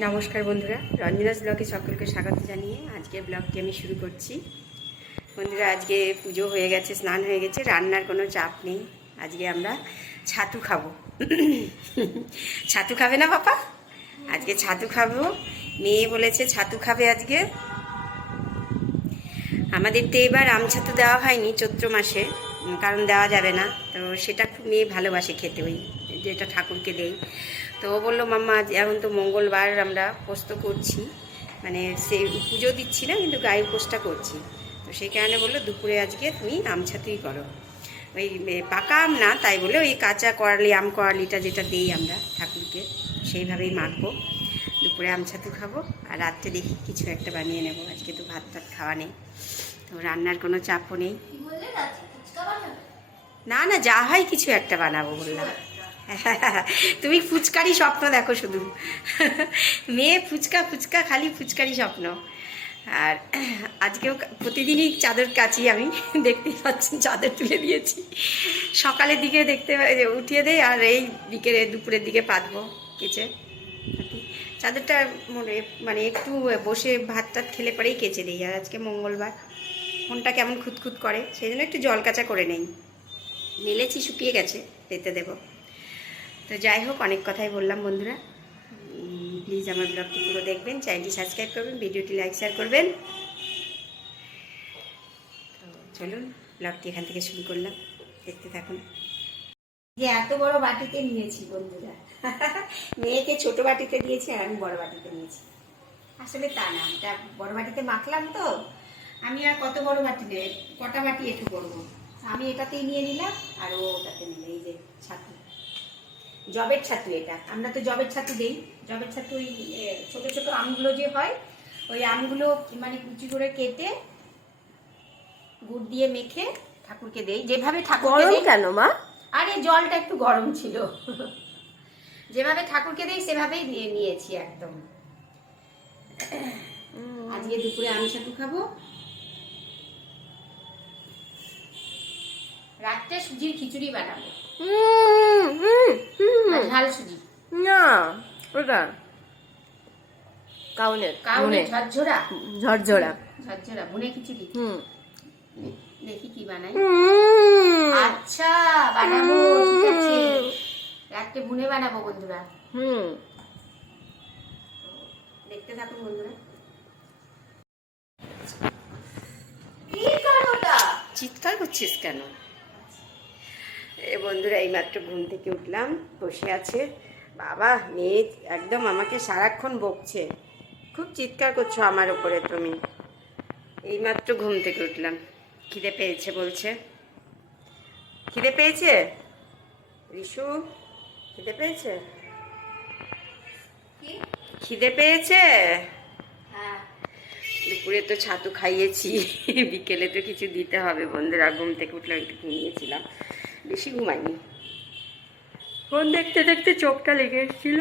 নমস্কার বন্ধুরা রঞ্জনাস ব্লগে সকলকে স্বাগত জানিয়ে আজকে ব্লগটি আমি শুরু করছি। বন্ধুরা, আজকে পুজো হয়ে গেছে, স্নান হয়ে গেছে, রান্নার কোনো চাপ নেই। আজকে আমরা ছাতু খাব। ছাতু খাবে না পাপা? আজকে ছাতু খাব। মেয়ে বলেছে ছাতু খাবে আজকে। আমাদের তো এবার আম ছাতু দেওয়া হয়নি চৈত্র মাসে, কারণ দেওয়া যাবে না। তো সেটা খুব মেয়ে ভালোবাসে খেতে ওই, যেটা ঠাকুরকে দেই। তো ও বলল মাম্মা আজ এখন তো মঙ্গলবার আমরা পোস্ত করছি। মানে সে পুজো দিচ্ছি না কিন্তু গায়ে পোস্টটা করছি। তো সেই কারণে বলল দুপুরে আজকে তুমি আম ছাতুই করো। ওই পাকা আম না তাই বলে ওই কাঁচা করালি আম করালিটা যেটা দিই আমরা ঠাকুরকে সেইভাবেই মাখবো। দুপুরে আম ছাতু খাব আর রাত্রে দেখি কিছু একটা বানিয়ে নেব। আজকে তো ভাত টাত খাওয়া নেই তো রান্নার কোনো চাপও নেই। না না যা হয় কিছু একটা বানাবো বললাম। তুমি ফুচকারই স্বপ্ন দেখো শুধু। মেয়ে ফুচকা ফুচকা, খালি ফুচকারই স্বপ্ন। আর আজকেও প্রতিদিনই চাদর কাচি আমি, দেখতেই পাচ্ছি চাদর তুলে দিয়েছি। সকালের দিকে দেখতে উঠিয়ে দেয় আর এই বিকেলে দুপুরের দিকে পাতবো কেচে। চাদরটা মনে মানে একটু বসে ভাত টাত খেলে পরেই কেচে দিই। আর আজকে মঙ্গলবার, মনটা কেমন খুঁতখুত করে, সেই জন্য একটু জল কাচা করে নেই। মেলেছি শুকিয়ে গেছে, পেতে দেব। তো যাই হোক, অনেক কথাই বললাম বন্ধুরা। প্লিজ আমার ব্লগটি পুরো দেখবেন চ্যানেলটি সাবস্ক্রাইব করবেন, ভিডিওটি লাইক শেয়ার করবেন। তো চলুন ব্লগটি এখান থেকে শুরু করলাম। দেখতে থাকুন। যে এত বড় বাটিতে নিয়েছি বন্ধুরা। মেয়েকে ছোট বাটিতে দিয়েছি আর আমি বড় বাটিতে নিয়েছি। আসলে তা না এটা বড় বাটিতে মাখলাম তো। আমি আর কত বড় বাটি নেই, কটা বাটি একটু করব? আমি এটাতেই নিয়ে নিলাম আর ও ওটাতে নিল। এই যে ছাতু জবের ছাতু এটা। আমরা তো জবের ছাতু দেই। জবের ছাতু ওই ছোট ছোট আমগুলো যে হয় ওই আমগুলো মানে কুচি করে কেটে গুড় দিয়ে মেখে ঠাকুরকে দেই। যেভাবে ঠাকুরকে গরম কেন মা? আরে জলটা একটু গরম ছিল। যেভাবে ঠাকুরকে দেই সেভাবেই দিয়ে নিয়েছি একদম। আজকে দুপুরে আমি ছাতু খাব। রাত্রে সুজির খিচুড়ি বানাবো। ঝাল সুজি। না ওটা। কাউনের। কাউনে বুনে ঝরঝরা? ঝরঝরা। ঝরঝরা বুনে খিচুড়ি? হুম। দেখি কি বানাই। আচ্ছা বানাবো ঠিক আছে। রাত্রে বুনে বানাবো বন্ধুরা। হুম। দেখতে থাকুন বন্ধুরা। চিৎকার করছিস কেন? বন্ধুরা এইমাত্র ঘুম থেকে উঠলাম বসে আছে। বাবা মেয়ে একদম আমাকে সারাক্ষণ বকছে। খুব চিৎকার করছ আমার ওপরে তুমি। এইমাত্র ঘুম থেকে উঠলাম। খিদে পেয়েছে বলছে। খিদে পেয়েছে? রিশু খিদে পেয়েছে? খিদে পেয়েছে? দুপুরে তো ছাতু খাইয়েছি। বিকেলে তো কিছু দিতে হবে বন্ধুরা। ঘুম থেকে উঠলাম একটু ঘুমিয়েছিলাম। বেশি ঘুমাইনি ফোন দেখতে দেখতে চোখটা লেগে এসেছিল।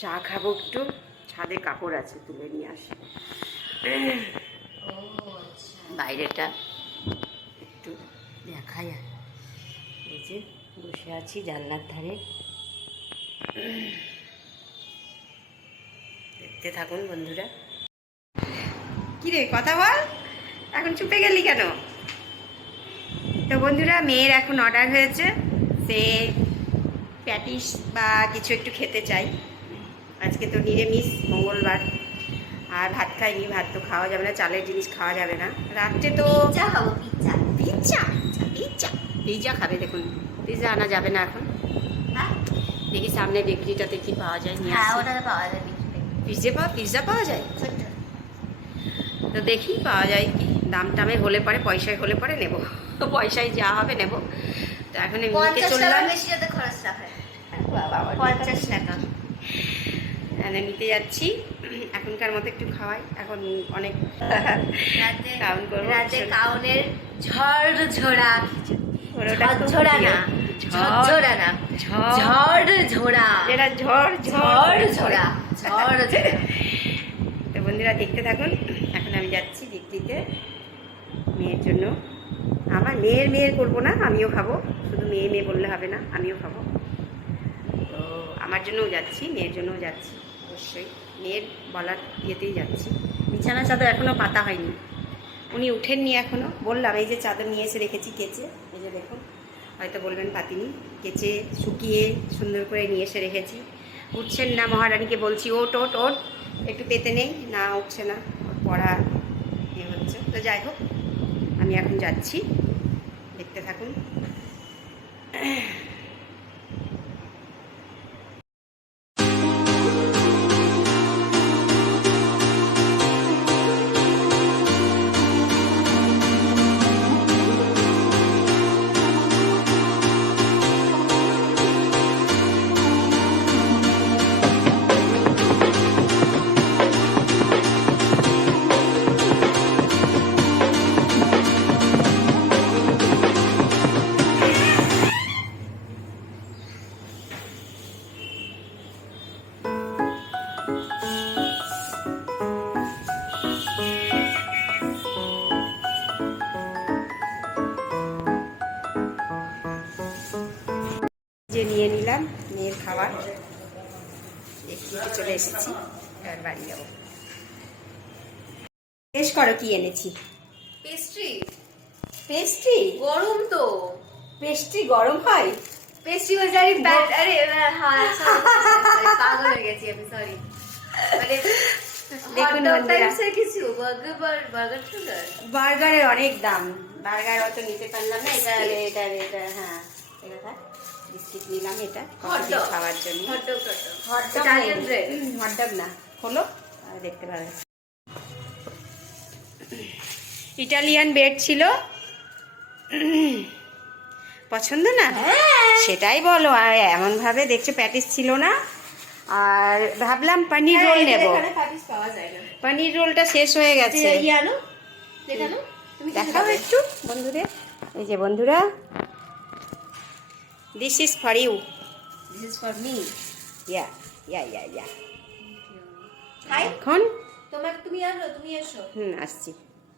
চা খাব একটু। ছাদে কাপড় আছে তুলে নিয়ে আসি। বাইরেটা একটু দেখাই। আর এই যে বসে আছি জানলার ধারে। দেখতে থাকুন বন্ধুরা। কি রে কথা বল। এখন চুপে গেলি কেন? তো বন্ধুরা মেয়ের এখন অর্ডার হয়েছে। সে প্যাটিস বা কিছু একটু খেতে চাই। আজকে তো নিরামিষ মঙ্গলবার। আর ভাত খাইনি ভাত তো খাওয়া যাবে না চালের জিনিস খাওয়া যাবে না। রাত্রে তো পিৎজা খাব পিৎজা। পিৎজা? পিৎজা? পিৎজা খাবে দেখুন। পিৎজা আনা যাবে না এখন। হ্যাঁ? দেখি সামনে বেকরিটাতে কি পাওয়া যায় নিয়ে হ্যাঁ। পাওয়া যায় পিৎজা পাওয়া পিৎজা পাওয়া যায়? তো দেখি পাওয়া যায় কি। দাম টামে হলে পরে পয়সায় হলে পরে নেব। পয়সায় যা হবে নেব। তো এখন এমনিতে পঞ্চাশ চললাম। টাকার বেশি যাতে খরচ না পঞ্চাশ টাকা। নিতে যাচ্ছি। এখনকার মতো একটু খাওয়াই। এখন অনেক কাউন করব। রাতে কাউনের ঝড় ঝোড়া ঝড়ঝোড়া। না ঝড় ঝড়ঝোড়া না ঝড় ঝড় ঝোড়া যেটা ঝড় ঝড় ঝোড়া ঝড় তো বন্ধুরা দেখতে থাকুন। এখন আমি যাচ্ছি দিকটিতে মেয়ের জন্য। আমার মেয়ের মেয়ের করব না, আমিও খাব। শুধু মেয়ে মেয়ে বললে হবে না, আমিও খাব। তো আমার জন্যও যাচ্ছি, মেয়ের জন্যও যাচ্ছি, অবশ্যই। মেয়ের বলার ইয়েতেই যাচ্ছি। বিছানা চাদর এখনও পাতা হয়নি। উনি উঠেননি এখনও বললাম, এই যে চাদর নিয়ে এসে রেখেছি, কেচে। এই যে দেখুন, হয়তো বলবেন পাতিনি। কেচে, শুকিয়ে, সুন্দর করে নিয়ে এসে রেখেছি। উঠছেন না মহারানীকে বলছি ওট ওট ওট একটু পেতে নেই, না উঠছে না। পড়া ইয়ে হচ্ছে। তো যাই হোক আমি এখন যাচ্ছি। দেখতে থাকুন। যে নিয়ে নিলাম মেয়ের খাবার চলে এসেছি এবার বাড়ি যাব। বেশ করো কি এনেছি? পেস্ট্রি। পেস্ট্রি? গরম তো। পেস্ট্রি গরম হয়? পেস্ট্রি ওই জারি ব্যাট আরে হ্যাঁ sorry, sorry, পাগল হয়ে গেছি আমি সরি মানে দেখুন কিছু? Burger burger sugar? বার্গারের অনেক দাম। বার্গার অত নিতে পারলাম না এটা এটা এটা হ্যাঁ এটা। বিস্কিট নিলাম এটা খাওয়ার জন্য। না। হলো? দেখতে পাবে। ইটালিয়ান বেড ছিল। পছন্দ না? সেটাই বলো আর এমন ভাবে দেখছ প্যাটিস ছিল না। আর ভাবলাম পনির রোল নেব। পনির রোলটা শেষ হয়ে গেছে। দেখাও একটু বন্ধুদের। এই যে বন্ধুরা this is for you This is for me. Yeah yeah yeah yeah খাই এখন তোমাকে তুমি আনো তুমি এসো। হুম আসছি।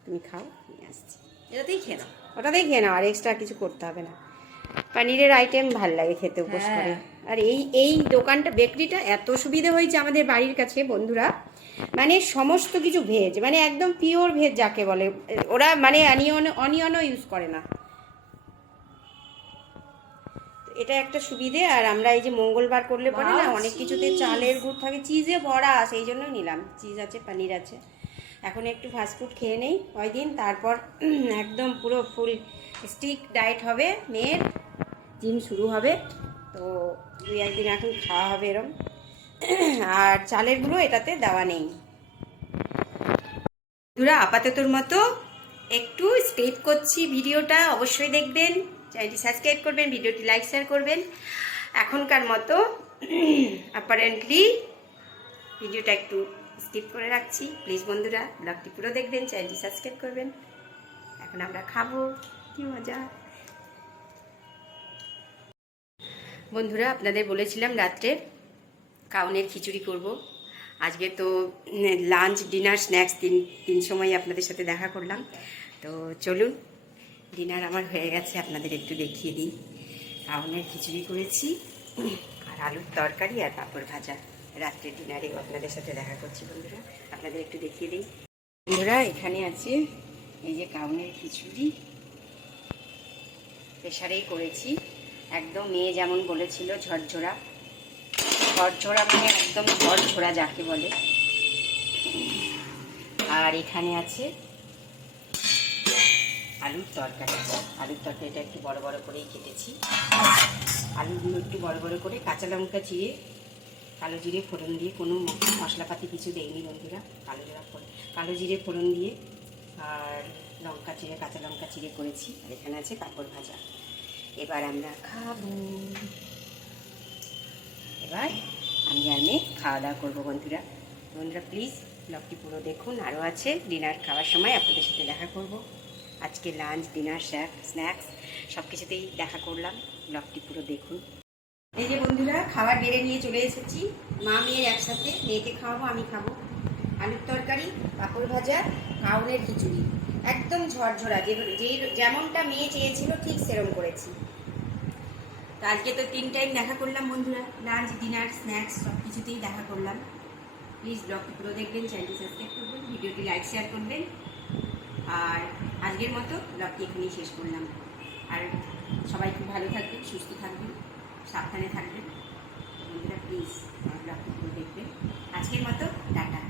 তুমি খাও আমি আসছি। এটাতেই খেয়ে নাও। ওটাতেই খেয়ে নাও আর এক্সট্রা কিছু করতে হবে না। পনিরের আইটেম ভালো লাগে খেতে উপোস হ্যাঁ। করে। আর এই এই দোকানটা বেকরিটা এত সুবিধে হয়েছে আমাদের বাড়ির কাছে বন্ধুরা। মানে সমস্ত কিছু ভেজ মানে একদম পিওর ভেজ যাকে বলে। ওরা মানে অনিয়ন অনিয়নও ইউজ করে না তো এটা একটা সুবিধে আর আমরা এই যে মঙ্গলবার করলে পরে না অনেক কিছুতে চালের গুড় থাকে চিজে ভরা সেই জন্যই নিলাম। চিজ আছে পনির আছে। এখন একটু ফাস্টফুড খেয়ে নেই কয়দিন তারপর একদম পুরো ফুল স্টিক ডায়েট হবে মেয়ের জিম শুরু হবে তো দুই একদিন এখন খাওয়া হবে এরম। আর চালের গুঁড়ো এটাতে দেওয়া নেই। বন্ধুরা আপাততর মতো একটু স্কিপ করছি ভিডিওটা অবশ্যই দেখবেন। চ্যানেলটি সাবস্ক্রাইব করবেন, ভিডিওটি লাইক, শেয়ার করবেন। এখনকার মতো অ্যাপারেন্টলি ভিডিওটা একটু স্কিপ করে রাখছি। প্লিজ বন্ধুরা ব্লগটি পুরো দেখবেন, চ্যানেলটি সাবস্ক্রাইব করবেন। এখন আমরা খাব, কি মজা। বন্ধুরা, আপনাদের বলেছিলাম রাত্রে কাউনের খিচুড়ি করব। আজকে তো লাঞ্চ ডিনার স্ন্যাক্স তিন তিন সময় আপনাদের সাথে দেখা করলাম। তো চলুন ডিনার আমার হয়ে গেছে, আপনাদের একটু দেখিয়ে দিই। কাউনের খিচুড়ি করেছি আর আলুর তরকারি আর পাঁপড় ভাজা। রাত্রে ডিনারে আপনাদের সাথে দেখা করছি, বন্ধুরা। আপনাদের একটু দেখিয়ে দিই। বন্ধুরা, এখানে আছে এই যে কাউনের খিচুড়ি। প্রেশারেই করেছি। একদম মেয়ে যেমন বলেছিল, ঝরঝরা। ঝরঝরা মানে একদম ঝরঝরা যাকে বলে। আর এখানে আছে আলুর তরকারি। আলুর তরকারিটা একটু বড় বড় করেই কেটেছি। আলুগুলো একটু বড় বড় করে কাঁচা লঙ্কা চিড়ে, কালো জিরে ফোড়ন দিয়ে কোনো মশলাপাতি কিছু দেয়নি বন্ধুরা। কালো জিরা ফোড়ন, কালো জিরে ফোড়ন দিয়ে আর লঙ্কা চিড়ে, কাঁচা লঙ্কা চিড়ে করেছি। আর এখানে আছে পাঁপড় ভাজা। এবার আমরা খাব। এবার আমি আর মেয়ে খাওয়া দাওয়া করব বন্ধুরা। বন্ধুরা প্লিজ ব্লগটি পুরো দেখুন। আরও আছে ডিনার খাওয়ার সময় আপনাদের সাথে দেখা করব। আজকে লাঞ্চ ডিনার স্ন্যাক্স সব কিছুতেই দেখা করলাম। ব্লগটি পুরো দেখুন। এই যে বন্ধুরা, খাবার বেড়ে নিয়ে চলে এসেছি। মা, মেয়ের একসাথে মেয়েকে খাওয়াবো, আমি খাব। আলুর তরকারি, পাঁপড় ভাজা কাউনের খিচুড়ি। একদম ঝরঝরা, যে যেমনটা মেয়ে চেয়েছিল, ঠিক সেরম করেছি। তো আজকে তো তিন টাইম দেখা করলাম বন্ধুরা। লাঞ্চ ডিনার স্ন্যাক্স সব কিছুতেই দেখা করলাম। প্লিজ ব্লগটি পুরো দেখবেন চ্যানেলটি সাবস্ক্রাইব করবেন, ভিডিওটি লাইক শেয়ার করবেন। আর আজকের মতো ব্লগটি এখানেই শেষ করলাম। আর সবাই খুব ভালো থাকবেন, সুস্থ থাকবেন, সাবধানে থাকবেন। বন্ধুরা প্লিজ আমার ব্লগটি দেখবেন। আজকের মতো, টাটা।